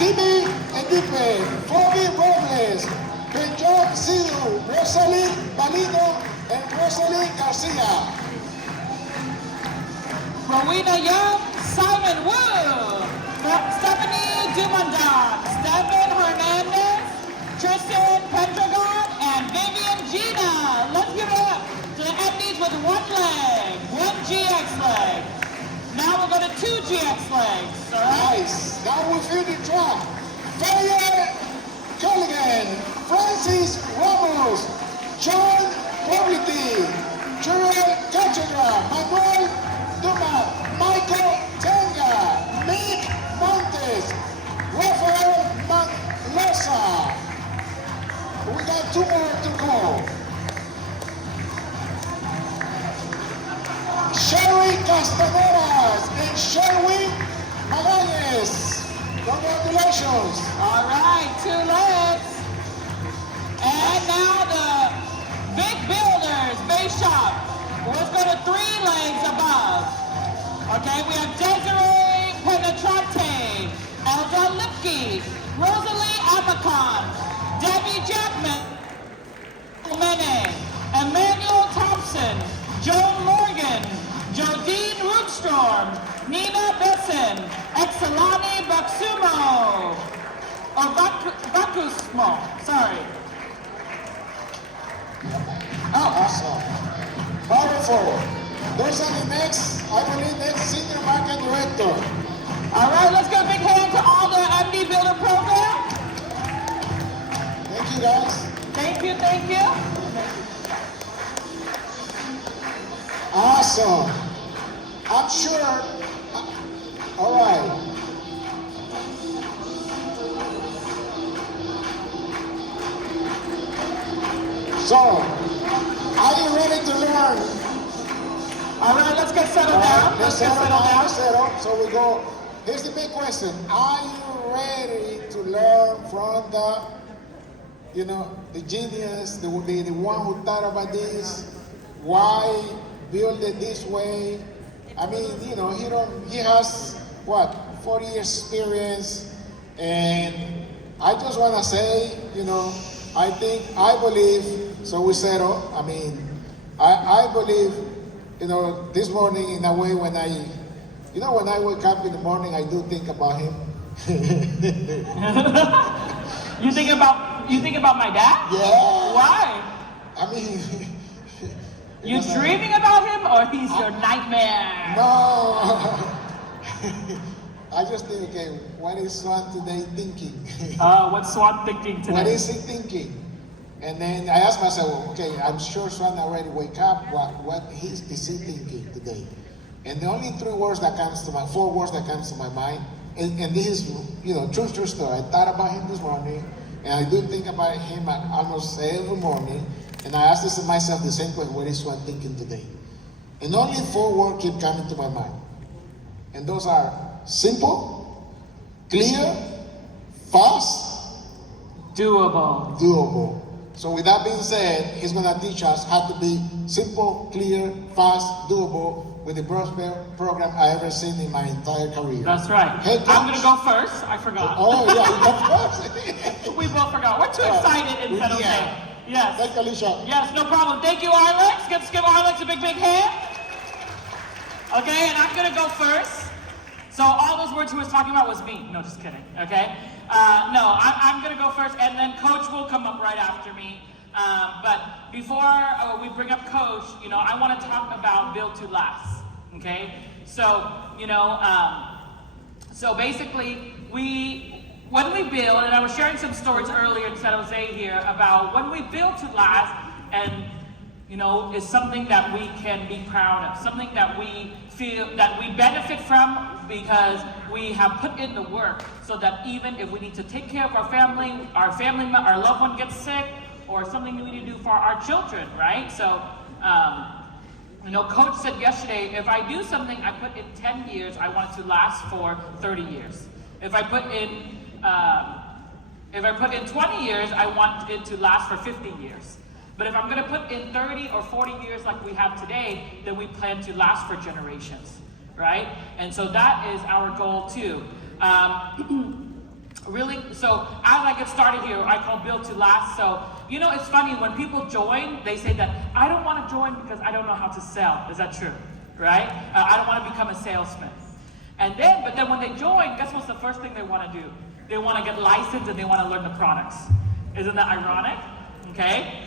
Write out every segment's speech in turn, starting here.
Kimi Edipe, Foggy Robles, Benjam Sidu, Rosalie Balino, and Rosalie Garcia. Rowena Young, Simon Wu, Stephanie Dumondon, Stephen Hernandez, Tristan Pendragon, and Vivian Gina. Let's give it up to the MDs with one leg, one GX leg. Now we're going to two GX legs, all right? Nice. Now we feel the track. Fire Culligan, Francis Ramos, John Poverty, Jurel Cachagra, Manuel Duma, Michael Tenga, Mick Montes, Rafael Manlosa. We got two more to go. Sherry Castaneras and Sherwin Magallanes. Congratulations. All right, two legs. And now the big builders, base shop. Let's go to three legs above. Okay, we have Desiree Penetrante, Elda Lipke, Rosalie Abacon, Debbie Jackman, Mene, Emmanuel Thompson, Joan Morgan, Jodine Rootstorm, Nina Besson, Exalani Baksumo, or Bakusmo, sorry. Oh, awesome. Powerful. Those are the next, I believe, next senior market director. All right, let's give a big hand to all the MD Builder program. Thank you, guys. Thank you, thank you. Awesome. I'm sure. All right. So, are you ready to learn? All right, let's get settled down. Let's get settled down. Settle. So we go. Here's the big question. Are you ready to learn from the genius, the one who thought about this? Why build it this way? I mean, he has, 40 years experience, and I just want to say, I believe, so we settle, I believe, this morning in a way when I wake up in the morning, I do think about him. You think about my dad? Yeah. Why? I mean, You dreaming about him, or he's your nightmare? No. I just think, okay, what is Swan today thinking? What's Swan thinking today? What is he thinking? And then I asked myself, okay, I'm sure Swan already wake up. What is he thinking today? And the only four words that comes to my mind, and this is, true story. I thought about him this morning, and I do think about him almost every morning. And I asked myself the same question, what is Swan thinking today? And only four words keep coming to my mind. And those are simple, clear, fast, doable. So with that being said, he's going to teach us how to be simple, clear, fast, doable with the best program I ever seen in my entire career. That's right. Hey, I'm going to go first. I forgot. Oh, yeah, of course. We both forgot. We're too excited in San Jose. Yeah. Yes. Thank you, Alicia. Yes, no problem. Thank you, Arlex. Let's give Arlex a big, big hand. Okay, and I'm going to go first. So all those words he was talking about was me. No, just kidding, okay? No, I'm going to go first, and then Coach will come up right after me. But before we bring up Coach, I want to talk about Build to Last, okay? So, so basically, when we build, and I was sharing some stories earlier in San Jose here about when we build to last, and is something that we can be proud of, something that we feel that we benefit from because we have put in the work, so that even if we need to take care of our loved one gets sick, or something we need to do for our children, right? So, Coach said yesterday, if I do something I put in 10 years, I want it to last for 30 years. If I put in 20 years, I want it to last for 50 years. But if I'm going to put in 30 or 40 years like we have today, then we plan to last for generations, right? And so that is our goal too. really, so as I get started here, I call Build to Last. So, you know, it's funny, when people join, they say that, I don't want to join because I don't know how to sell. Is that true? Right? I don't want to become a salesman. But then when they join, guess what's the first thing they want to do? They want to get licensed and they want to learn the products. Isn't that ironic? Okay?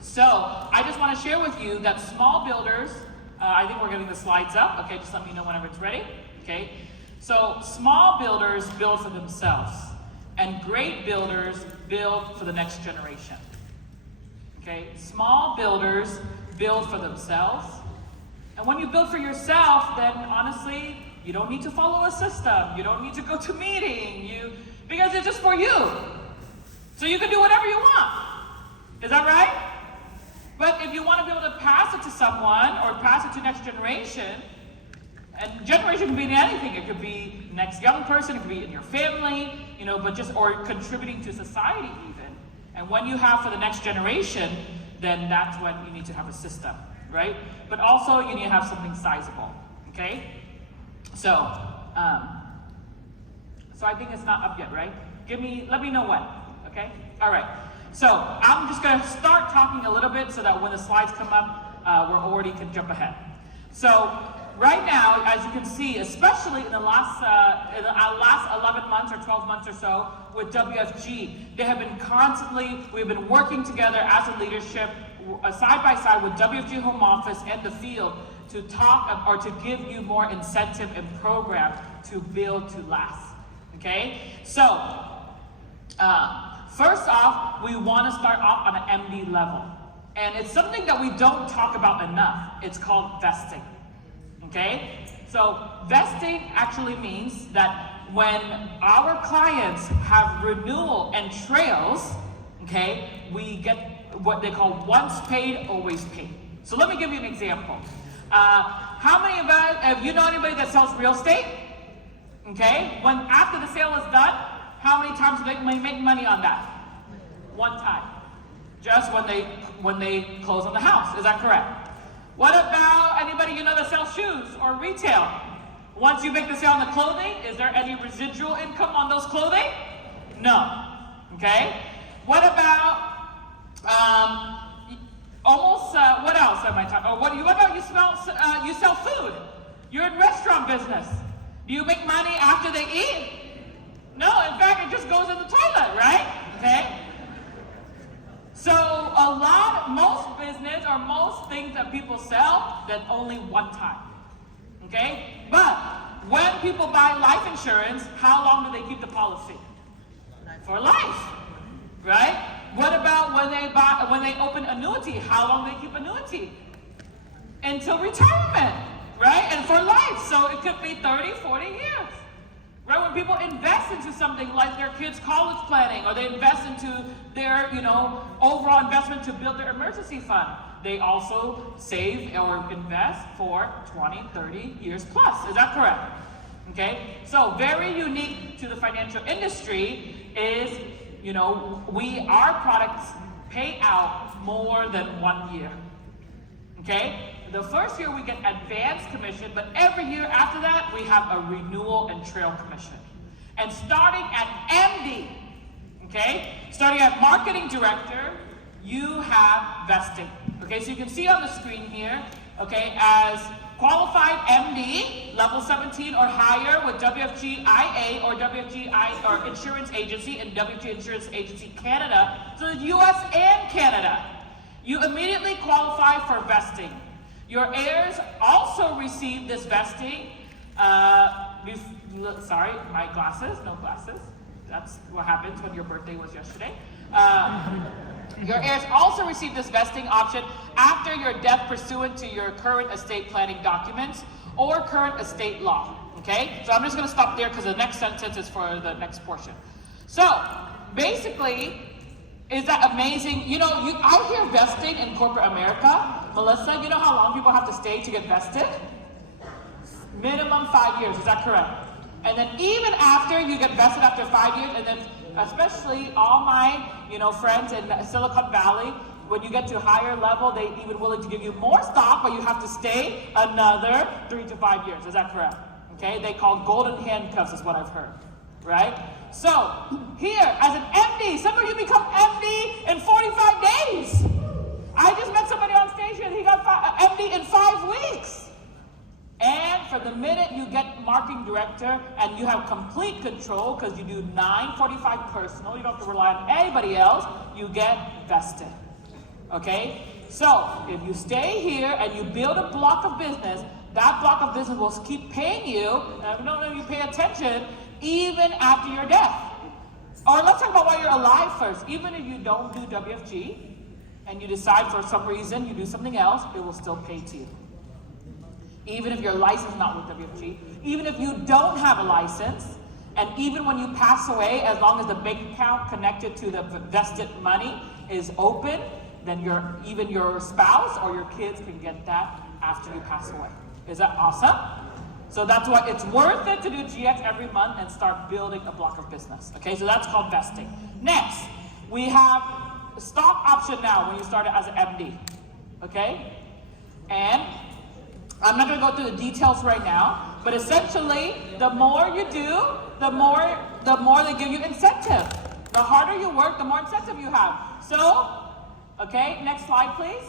So, I just want to share with you that small builders, I think we're getting the slides up. Okay, just let me know whenever it's ready. Okay? So, small builders build for themselves, and great builders build for the next generation. Okay? Small builders build for themselves, and when you build for yourself, then honestly, you don't need to follow a system. You don't need to go to meeting. Because it's just for you. So you can do whatever you want. Is that right? But if you want to be able to pass it to someone or pass it to next generation, and generation can be in anything. It could be next young person, it could be in your family, you know, or contributing to society even. And when you have for the next generation, then that's when you need to have a system, right? But also you need to have something sizable, okay? So I think it's not up yet, right? Let me know when, okay? All right. So I'm just going to start talking a little bit so that when the slides come up, we already can jump ahead. So right now, as you can see, especially in the last 11 months or 12 months or so with WFG, we've been working together as a leadership, side by side with WFG Home Office and the field to talk or to give you more incentive and program to build to last. Okay? So, first off, we want to start off on an MD level. And it's something that we don't talk about enough. It's called vesting. Okay? So vesting actually means that when our clients have renewal and trails, okay, we get what they call once paid, always paid. So let me give you an example. How many of us, have you know anybody that sells real estate? Okay? When after the sale is done, how many times do they make money on that? One time. Just when they close on the house. Is that correct? What about anybody you know that sells shoes or retail? Once you make the sale on the clothing, is there any residual income on those clothing? No. Okay? What about what else am I talking? Oh, what about you sell food? You're in restaurant business. Do you make money after they eat? No, in fact, it just goes in the toilet, right? Okay? So most business or most things that people sell, that's only one time. Okay? But when people buy life insurance, how long do they keep the policy? For life. Right? What about when they open annuity? How long do they keep annuity? Until retirement, right? And for life. So it could be 30, 40 years. Right? When people invest into something like their kids' college planning, or they invest into their, overall investment to build their emergency fund, they also save or invest for 20, 30 years plus. Is that correct? Okay? So very unique to the financial industry is, our products pay out more than 1 year. Okay? The first year we get advanced commission, but every year after that we have a renewal and trail commission. And starting at MD, okay, starting at marketing director, you have vesting. Okay, so you can see on the screen here, okay, as qualified MD, level 17 or higher with WFG IA or WFG or Insurance Agency and WFG Insurance Agency Canada, so the US and Canada, you immediately qualify for vesting. Your heirs also receive this vesting. Sorry, my glasses, no glasses. That's what happens when your birthday was yesterday. Your heirs also receive this vesting option after your death pursuant to your current estate planning documents or current estate law. Okay? So I'm just going to stop there because the next sentence is for the next portion. So, basically, is that amazing? I hear vesting in corporate America. Melissa, you know how long people have to stay to get vested? Minimum 5 years, is that correct? And then even after you get vested after 5 years, and then especially all my, friends in Silicon Valley, when you get to higher level, they even willing to give you more stock, but you have to stay another 3 to 5 years. Is that correct? Okay, they call golden handcuffs is what I've heard. right? So here, as an MD, some of you become MD in 45 days. I just met somebody on stage here, he got MD in 5 weeks. And from the minute you get marketing director and you have complete control because you do 945 personal, you don't have to rely on anybody else, you get vested. Okay? So if you stay here and you build a block of business, that block of business will keep paying you, and I don't know if you pay attention, even after your death. Or let's talk about while you're alive first. Even if you don't do WFG and you decide for some reason you do something else, it will still pay to you. Even if your license is not with WFG, even if you don't have a license, and even when you pass away, as long as the bank account connected to the vested money is open, then even your spouse or your kids can get that after you pass away. Is that awesome? So that's why it's worth it to do GX every month and start building a block of business. Okay, so that's called vesting. Next, we have a stock option now when you start it as an MD. Okay? And I'm not going to go through the details right now, but essentially, the more you do, the more they give you incentive. The harder you work, the more incentive you have. So, okay, next slide, please.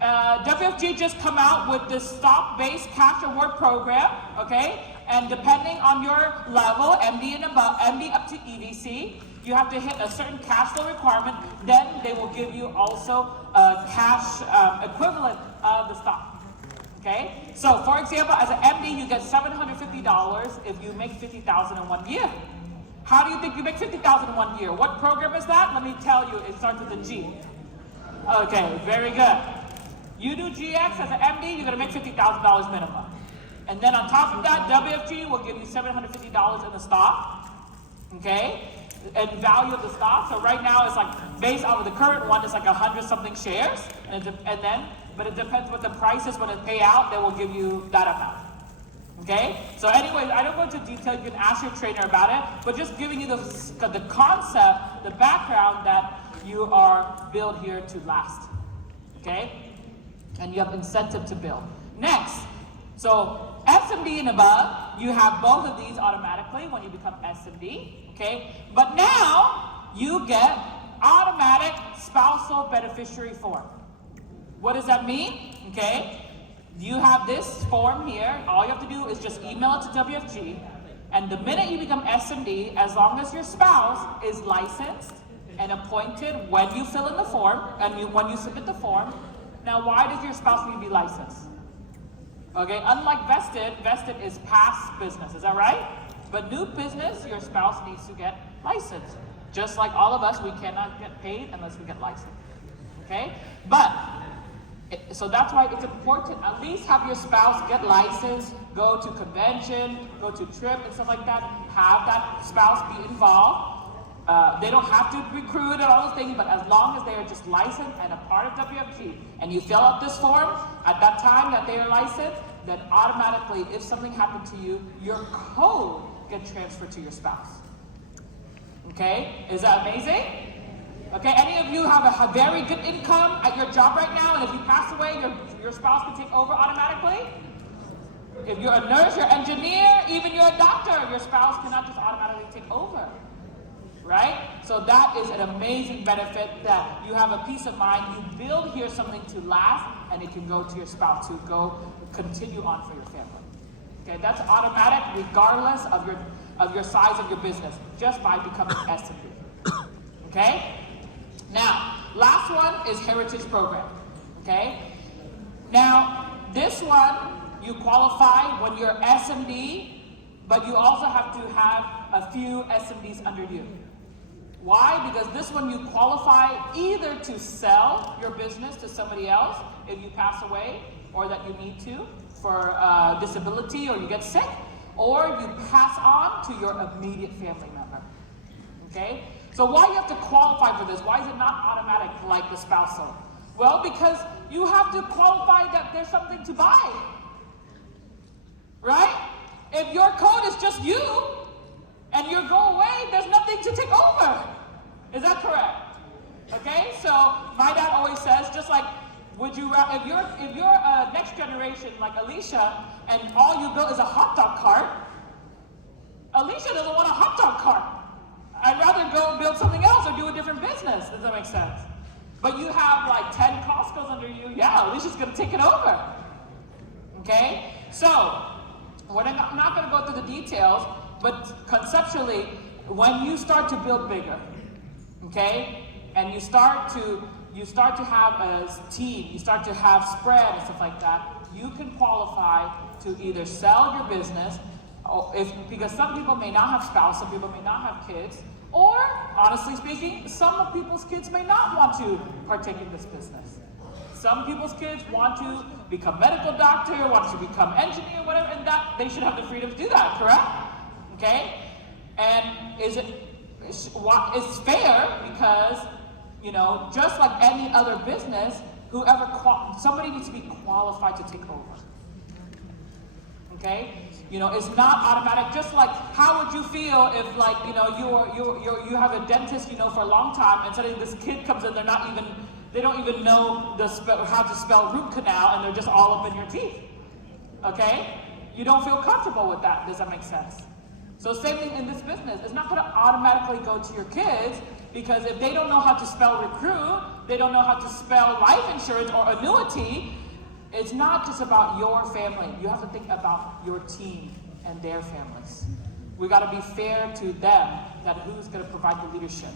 WFG just come out with this stock-based cash award program, okay? And depending on your level, MD and above, MD up to EVC, you have to hit a certain cash flow requirement. Then they will give you also a cash equivalent of the stock. Okay, so for example, as an MD, you get $750 if you make $50,000 in 1 year. How do you think you make $50,000 in 1 year? What program is that? Let me tell you, it starts with a G. Okay, very good. You do GX as an MD, you're gonna make $50,000 minimum. And then on top of that, WFG will give you $750 in the stock, okay? And value of the stock, so right now it's like, based on the current one, it's like 100 something shares, but it depends what the price is when it pay out, they will give you that amount. Okay? So anyways, I don't go into detail, you can ask your trainer about it, but just giving you the concept, the background that you are built here to last. Okay? And you have incentive to build. Next, so SMD and above, you have both of these automatically when you become SMD. Okay? But now, you get automatic spousal beneficiary form. What does that mean? Okay, you have this form here. All you have to do is just email it to WFG, and the minute you become SMD, as long as your spouse is licensed and appointed when you fill in the form, and when you submit the form. Now, why does your spouse need to be licensed? Okay, unlike vested is past business, is that right? But new business, your spouse needs to get licensed. Just like all of us, we cannot get paid unless we get licensed. Okay, but so that's why it's important at least have your spouse get licensed, go to convention, go to trip and stuff like that. Have that spouse be involved. They don't have to recruit and all those things, but as long as they are just licensed and a part of WFG, and you fill out this form at that time that they are licensed, then automatically, if something happened to you, your code gets transferred to your spouse. Okay, is that amazing? Okay, any of you have a very good income at your job right now, and if you pass away, your spouse can take over automatically? If you're a nurse, you're an engineer, even you're a doctor, your spouse cannot just automatically take over, right? So that is an amazing benefit that you have a peace of mind. You build here something to last, and it can go to your spouse to go continue on for your family. Okay, that's automatic regardless of your size of your business, just by becoming SMD. Okay? Now, last one is Heritage Program, okay? Now, this one, you qualify when you're SMD, but you also have to have a few SMDs under you. Why? Because this one you qualify either to sell your business to somebody else if you pass away, or that you need to for disability or you get sick, or you pass on to your immediate family member, okay? So why do you have to qualify for this? Why is it not automatic like the spousal? Well, because you have to qualify that there's something to buy, right? If your code is just you, and you go away, there's nothing to take over. Is that correct? Okay, so my dad always says, just like, if you're a next generation like Alicia, and all you build is a hot dog cart, Alicia doesn't want a hot business. Does that make sense? But you have like 10 Costco's under you, yeah, Alicia's gonna take it over. Okay? So, I'm not gonna go through the details, but conceptually, when you start to build bigger, okay, and you start to have a team, you start to have spread and stuff like that, you can qualify to either sell your business, because some people may not have spouse, some people may not have kids, or honestly speaking, some people's kids may not want to partake in this business. Some people's kids want to become medical doctor, want to become engineer, whatever, and that they should have the freedom to do that, correct? Okay? And it's fair because, you know, just like any other business, somebody needs to be qualified to take over. Okay? You know, it's not automatic. Just like, how would you feel if, like, you know, you have a dentist, you know, for a long time, and suddenly this kid comes in, they don't even know how to spell root canal, and they're just all up in your teeth. Okay? You don't feel comfortable with that. Does that make sense? So same thing in this business. It's not going to automatically go to your kids, because if they don't know how to spell recruit, they don't know how to spell life insurance or annuity, it's not just about your family. You have to think about your team and their families. We got to be fair to them, that who's going to provide the leadership.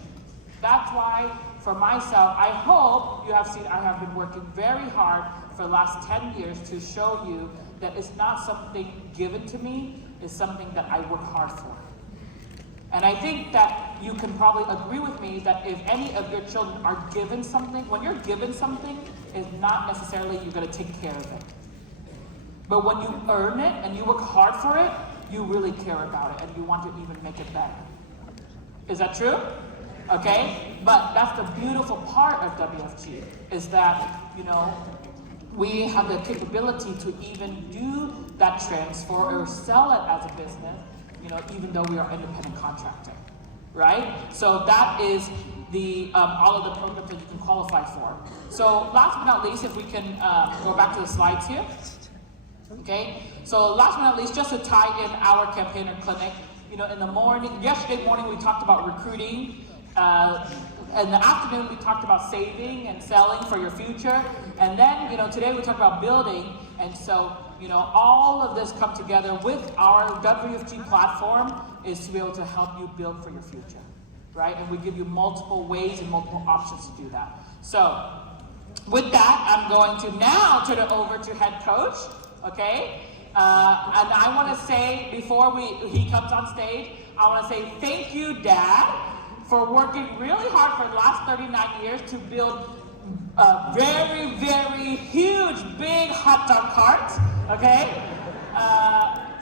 That's why, for myself, I hope you have seen I have been working very hard for the last 10 years to show you that it's not something given to me, it's something that I work hard for. And I think that you can probably agree with me that if any of your children are given something, when you're given something, it's not necessarily you're going to take care of it. But when you earn it and you work hard for it, you really care about it and you want to even make it better. Is that true? Okay? But that's the beautiful part of WFG, is that, you know, we have the capability to even do that transfer or sell it as a business, you know, even though we are independent contractor, right? So that is the all of the programs that you can qualify for. So last but not least, if we can go back to the slides here. Okay, so last but not least, just to tie in our campaigner clinic, you know, in the morning, yesterday morning we talked about recruiting. In the afternoon we talked about saving and selling for your future. And then, you know, today we talked about building. And so, you know, all of this come together with our WFG platform is to be able to help you build for your future, right? And we give you multiple ways and multiple options to do that. So with that, I'm going to now turn it over to head coach, okay? And I want to say, before he comes on stage, I want to say thank you, Dad, for working really hard for the last 39 years to build a very, very huge, big hot dog cart, okay?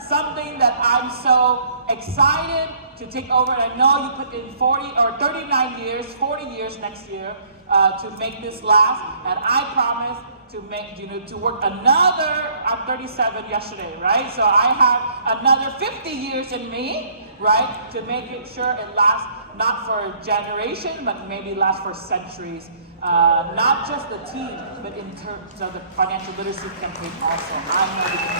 Something that I'm so excited to take over. And I know you put in 39 years, 40 years next year to make this last. And I promise to make, you know, to work another, I'm 37 yesterday, right? So I have another 50 years in me, right? To make it sure it lasts, not for a generation, but maybe last for centuries. Not just the team, but in terms of the financial literacy campaign also. I know we can